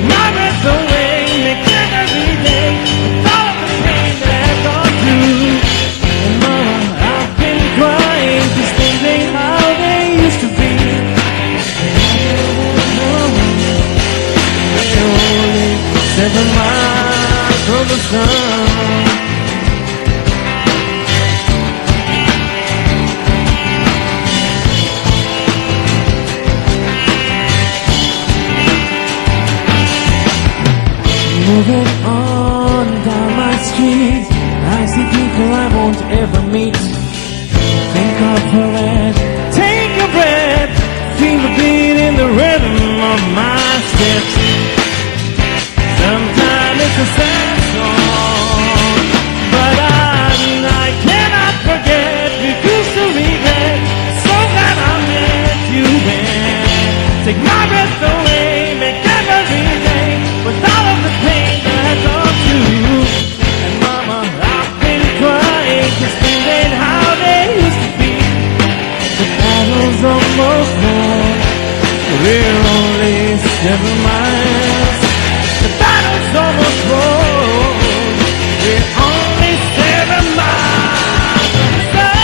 take my breath away, make every day with all of the pain that I've gone through. And mama, I've been crying, 'cause things ain't how they used to be. We're only 7 miles from the sun. Moving on down my street, I see people I won't ever meet. Think of her and take a breath, feel the beat in the rhythm of my steps. Sometimes it's a sad song, but I cannot forget, refuse to regret. So glad I met you and take my breath away, make every day with all of the pain that I've gone through. And mama, I've been crying, 'cause things ain't how they used to be. The battle's almost won, we're only 7 miles. The battle's almost won, we're only 7 miles from the sun.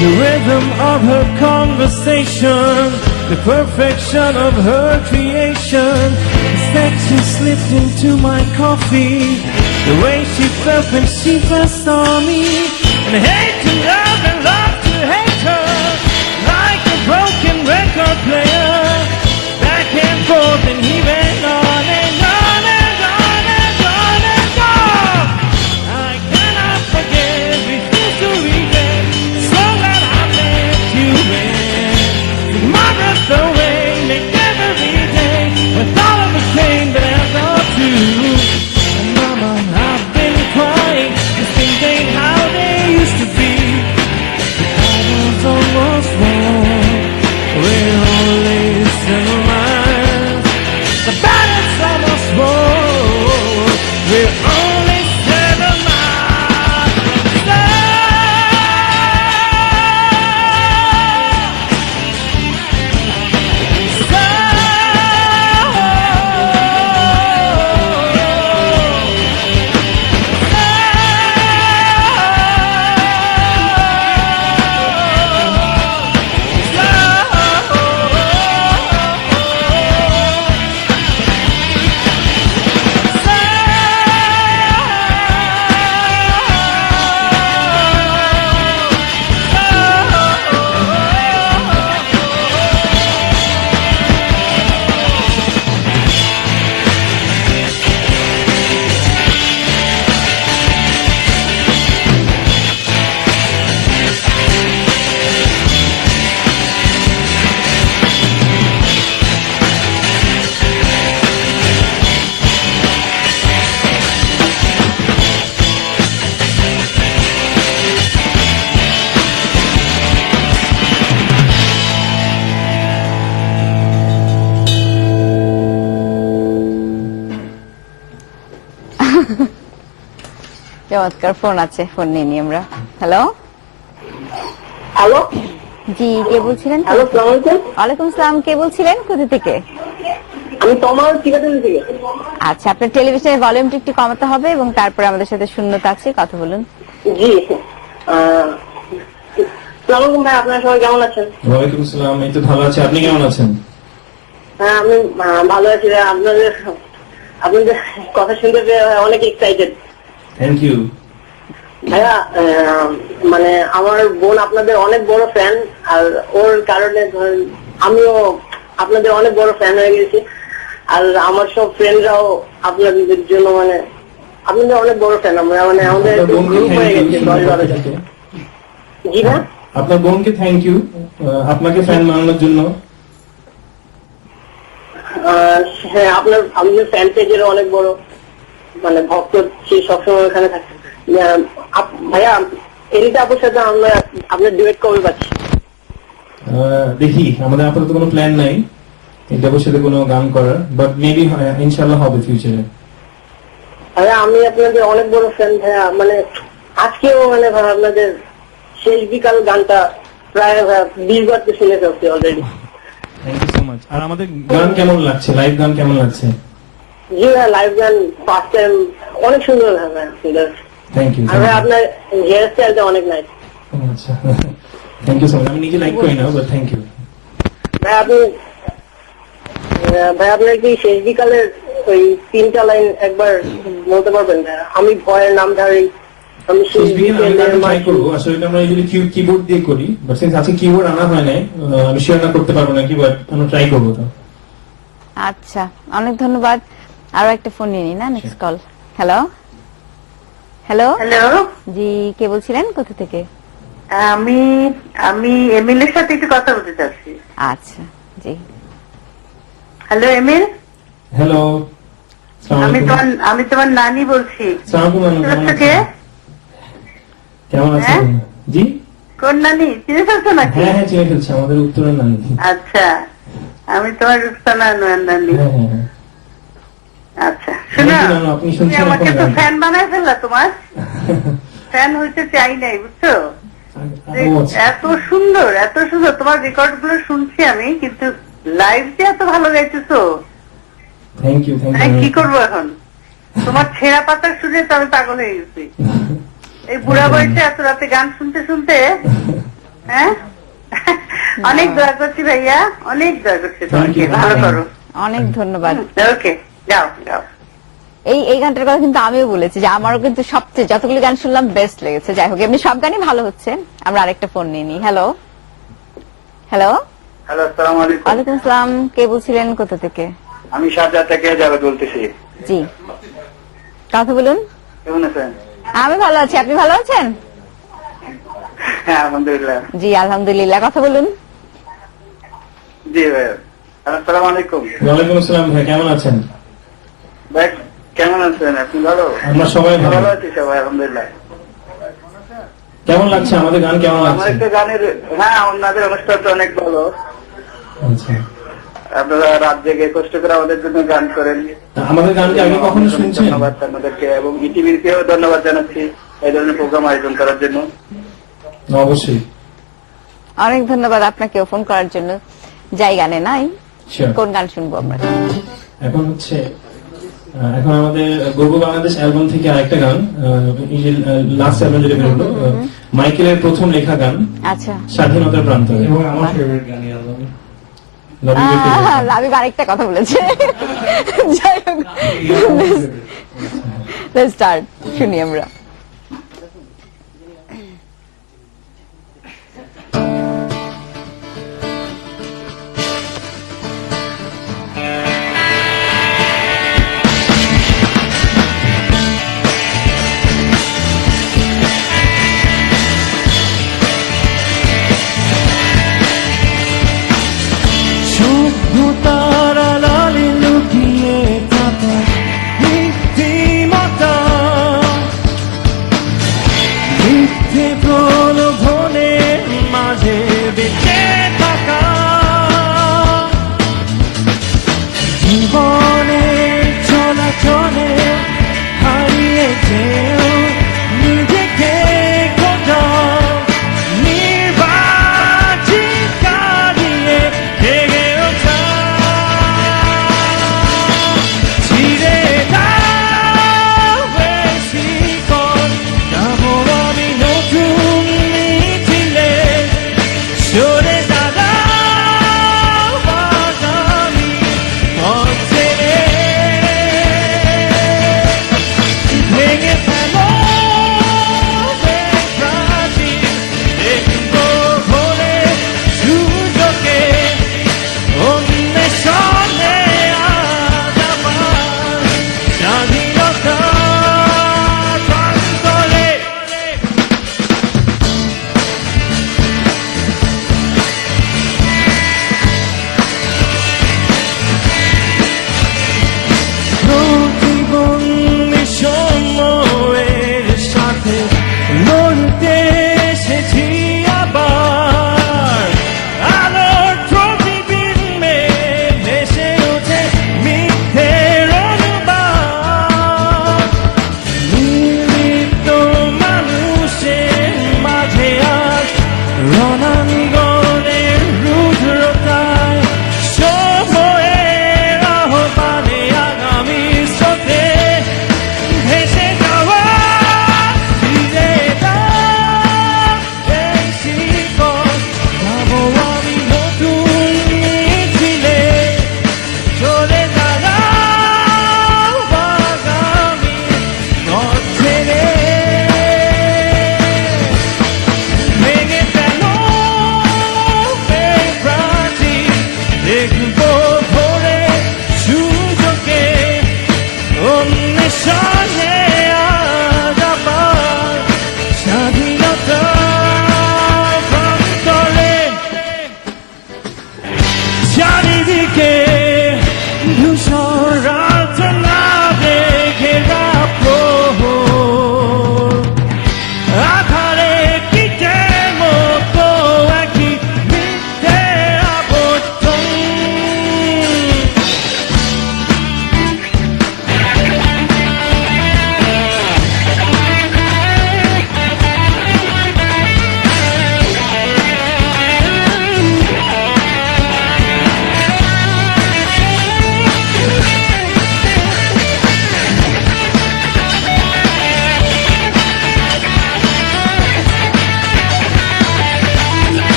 The rhythm of her conversation, the perfection of her creation, is that she slipped into my coffee, the way she felt when she first saw me. And I hate to love and love to hate her, like a broken record player, back and forth, and he went on and on and on and on and on. I cannot forget, refuse to regret. So glad I met you and take my breath away, make every day with all of the pain that I've gone through. And mama, I've been crying, 'cause things ain't how they used to be. The battle's almost won, we're only 7 miles. The battle's almost won, we're only 7 miles from the sun. চমৎকার phone আছে, phone নিয়ে নি আমরা। Hello hello, জি, কে বলছিলেন? Hello, আসসালামু আলাইকুম। ওয়ালাইকুম সালাম, কে বলছিলেন, কোথা থেকে? আমি তোমার চিকাগো থেকে। আচ্ছা, আপনার টেলিভিশনের ভলিউমটা একটু কমাতে হবে এবং তারপরে আমাদের সাথে শূন্যতা আছে, কথা বলুন। জি, আসসালামু আলাইকুম ভাই, আপনারা সবাই কেমন আছেন? ওয়ালাইকুম আসসালাম, এই তো ভালো আছি, আপনি কেমন আছেন? হ্যাঁ, আমি ভালো আছি। আপনাদের আপনাদের কথা শুনতে পেয়ে অনেক এক্সাইটেড। থ্যাংক ইউ ভাইয়া, মানে আমার বোন আপনাদের অনেক বড় ফ্যান, আর ওর কারণে ধরেন আমিও আপনাদের অনেক বড় ফ্যান হয়ে গেছি। আর আমার সব ফ্রেন্ডরাও আপনাদের জন্য মানে আপনাদের অনেক বড় ফ্যান। আমরা মানে আমাদের গ্রুপ হয়ে গেছে 10-12 জন। জি না, আপনার বোনকে থ্যাংক ইউ আপনাকে ফ্যান বানানোর জন্য। হ্যাঁ, আপনার আমাদের ফ্যান পেজের অনেক বড় মানে ভক্ত, সে সবসময় ওখানে থাকে। ভাইয়া এরিটা আপুর সাথে আমরা আপনার ডুয়েট কবে পাচ্ছি? দেখি, আমাদের আপাতত কোনো প্ল্যান নাই এটা সাথে কোনো গান করার, বাট মেবি ইনশাআল্লাহ হবে ফিউচারে। ভাইয়া আমি আপনাদের অনেক বড় ফ্যান ভাইয়া, মানে আজকেও মানে ভাইয়া আপনাদের শেষ বিকাল গানটা প্রায় ভাইয়া 20 বার তো শুনে ফেলছি already. Thank you so much. আর আমাদের গান কেমন লাগছে, লাইভ গান কেমন লাগছে? জি ভাইয়া লাইভ গান ফার্স্ট টাইম অনেক সুন্দর ভাইয়া সুন্দর। Thank you. আর ভাইয়া আপনার হেয়ার স্টাইলটা অনেক নাইস। আচ্ছা, থ্যাংক ইউ সো মাচ। আমি নিজে লাইক করি না, বাট থ্যাংক ইউ। ভাইয়া আপনার কি শেষ বিকালের ওই 3টা লাইন একবার বলতে পারবেন ভাইয়া? আমি ভয়ের নাম ধারি, আমি শেষ বিকালের ট্রাই করবো। আসলে এটা আমরা ইউজুয়ালি কিবোর্ড দিয়ে করি, বাট সিন্স আজকে কিবোর্ড আনা হয় নাই, আমি শেয়ার না করতে পারবো না কি, বাট আমরা ট্রাই করবো। তো আচ্ছা, অনেক ধন্যবাদ। আরো একটা ফোন নিয়ে নি না, next call. Hello hello hello, জি, কে বলছিলেন, কোথা থেকে? আমি আমি এমিলের সাথে একটু কথা বলতে চাচ্ছি। আচ্ছা, জি। হ্যালো এমিল, হ্যালো, আমি তোমার নানি বলছি। কে? কেমন আছেন? জি, কোন নানি, চিনে ফেলছো নাকি? হ্যাঁ হ্যাঁ, চিনে ফেলছি, আমাদের উত্তরের নানি। আচ্ছা, আমি তোমার রুকসানা নানি। হ্যাঁ হ্যাঁ। আচ্ছা শোনো, আপনি তুমি শুনছেন আমাকে তো এখন? ফ্যান বানায় ফেললা, তোমার ফ্যান হইতে চাই নাই, বুঝছো? এত সুন্দর তোমার রেকর্ড গুলো শুনছি আমি, কিন্তু লাইভ যে এত ভালো গাইতেছো, থ্যাংক ইউ, থ্যাংক কি ইউ। করবো এখন? তোমার ছেঁড়া পাতা শুনে তো আমি পাগল হয়ে গেছি। এই বুড়া বয়সে এত রাতে গান শুনতে শুনতে, হ্যাঁ। অনেক দোয়া করছি ভাইয়া, অনেক দোয়া করছি তোমাকে, ভালো করো। অনেক ধন্যবাদ। ওকে, যাও যাও। এই গানটার কথা কিন্তু আমিও বলেছি যে আমারও কিন্তু সবচেয়ে যতগুলি গান শুনলাম বেস্ট লেগেছে। যাই হোক, এমনি সব গানই ভালো হচ্ছে। আমরা আরেকটা ফোন নিয়ে নিই। হ্যালো হ্যালো হ্যালো, আসসালামু আলাইকুম। ওয়ালাইকুম আসসালাম, কে বলছিলেন, কোথা থেকে? আমি শাহজাদ থেকে জাভেদ বলতেছি। জি, কথা বলুন। কেমন আছেন? আমি ভালো আছি, আপনি ভালো আছেন? হ্যাঁ আলহামদুলিল্লাহ। জি আলহামদুলিল্লাহ, কথা বলুন। জি ভাই, আসসালামু আলাইকুম। ওয়ালাইকুম আসসালাম ভাই, কেমন আছেন? ভাই কেমন আছেন আপনি? ভালো, আমরা সবাই ভালো। ভালো আছি সবাই আলহামদুলিল্লাহ। কেমন লাগছে আমাদের গান, কেমন আমার লাগছে? একটা গানের, হ্যাঁ আপনাদের অনুষ্ঠানটা অনেক ভালো। আচ্ছা, আপনারা রাত জেগে কষ্ট করে আমাদের জন্য গান করেন। আমাদের গান কি আগে কখনো শুনছেন? ধন্যবাদ আপনাদেরকে, এবং ইটিভিকেও ধন্যবাদ জানাচ্ছি এই ধরনের প্রোগ্রাম আয়োজন করার জন্য। অবশ্যই, অনেক ধন্যবাদ আপনাকেও ফোন করার জন্য। যাই গানে নাই, শিওর। কোন গান শুনবো আমরা? এখন হচ্ছে এখন আমাদের গর্ব বাংলাদেশ অ্যালবাম থেকে আরেকটা গান, লাস্ট অ্যালবাম যেটা বেরোলো, মাইকেলের প্রথম লেখা গান, আচ্ছা, স্বাধীনতার প্রান্তরে। এবং আমার ফেভারিট গান এই অ্যালবামে। লাবিব আরেকটা কথা বলেছে। যাই হোক, let's start, শুনি আমরা। সভ্যতার আড়ালে লুকিয়ে থাকা নীতিমত্তা, মিথ্যে প্রলোভনের মাঝে বেঁচে থাকা, জীবনের চলাচলে হারিয়েছে নিজেকে খোঁজা, নির্বাচিত দিয়ে জেগে ওঠা, ছিঁড়ে দাও শিকল, যাবো আমি নতুন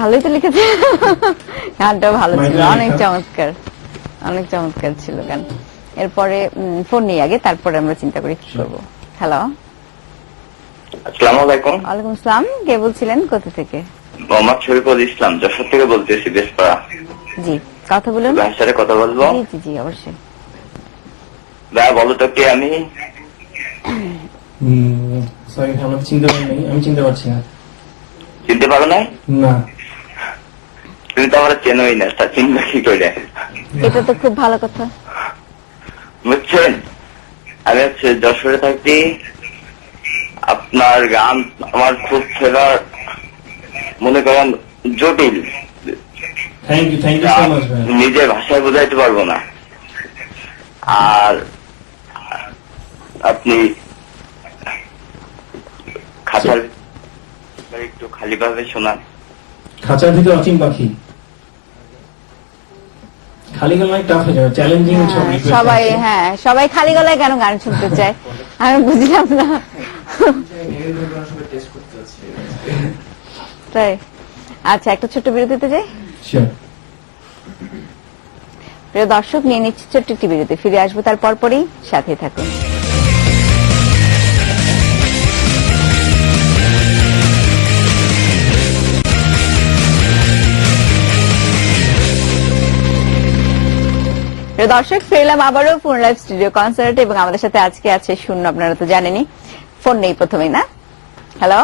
ভালোই তো লিখেছে গানটাও ভালো ছিল, মাইকেলের অনেক লেখা। চমৎকার, অনেক চমৎকার ছিল গান। এরপরে ফোন নিয়ে আগে, তারপরে আমরা চিন্তা করি কি করবো। হ্যালো, আসসালামু আলাইকুম। ওয়ালাইকুম আসসালাম, কে বলছিলেন, কোথা থেকে? মোহাম্মদ শরীফুল ইসলাম, যশোর থেকে বলতেছি, বেশপাড়া। জি, কথা বলুন। ভাইয়ের সাথে কথা বলবো? জি জি জি, অবশ্যই। ভাইয়া বলো তো কে আমি? সরি, আমার চিনতে পারি নাই, আমি চিনতে পারছি না। চিনতে পারো না? না, তুমি তো আমার চেনোই না, তা চিনবে কি করে? এটা তো খুব ভালো কথা। বুঝছেন, আমি হচ্ছে যশোরে থাকি। আপনার গান আমার খুব ফেভার, মনে করেন জটিল, থ্যাংক ইউ সো মাচ ভাই। নিজের ভাষায় বোঝাইতে পারবো না। আর আপনি খাতার একটু খালি ভাবে শোনান। খাঁচার ভিতর অচিন পাখি, খালি গলা টাফ হয়ে যাবে, চ্যালেঞ্জিং সব request সবাই, আছে। হ্যাঁ সবাই খালি গলায় কেন গান শুনতে চায়, আমি বুঝলাম না। তাই, আচ্ছা একটা ছোট্ট বিরতিতে যাই। Sure. প্রিয় দর্শক, নিয়ে নিচ্ছি ছোট্ট একটি বিরতি, ফিরে আসবো তার পরপরই, সাথে থাকুন। প্রিয় দর্শক, ফিরলাম আবারও ফোন লাইভ স্টুডিও কনসার্ট, এবং আমাদের সাথে আজকে আছে শূন্য, আপনারা তো জানেনই। ফোন নেই প্রথমেই না। হ্যালো,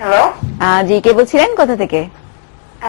হ্যালো, জি কে বলছিলেন, কোথা থেকে?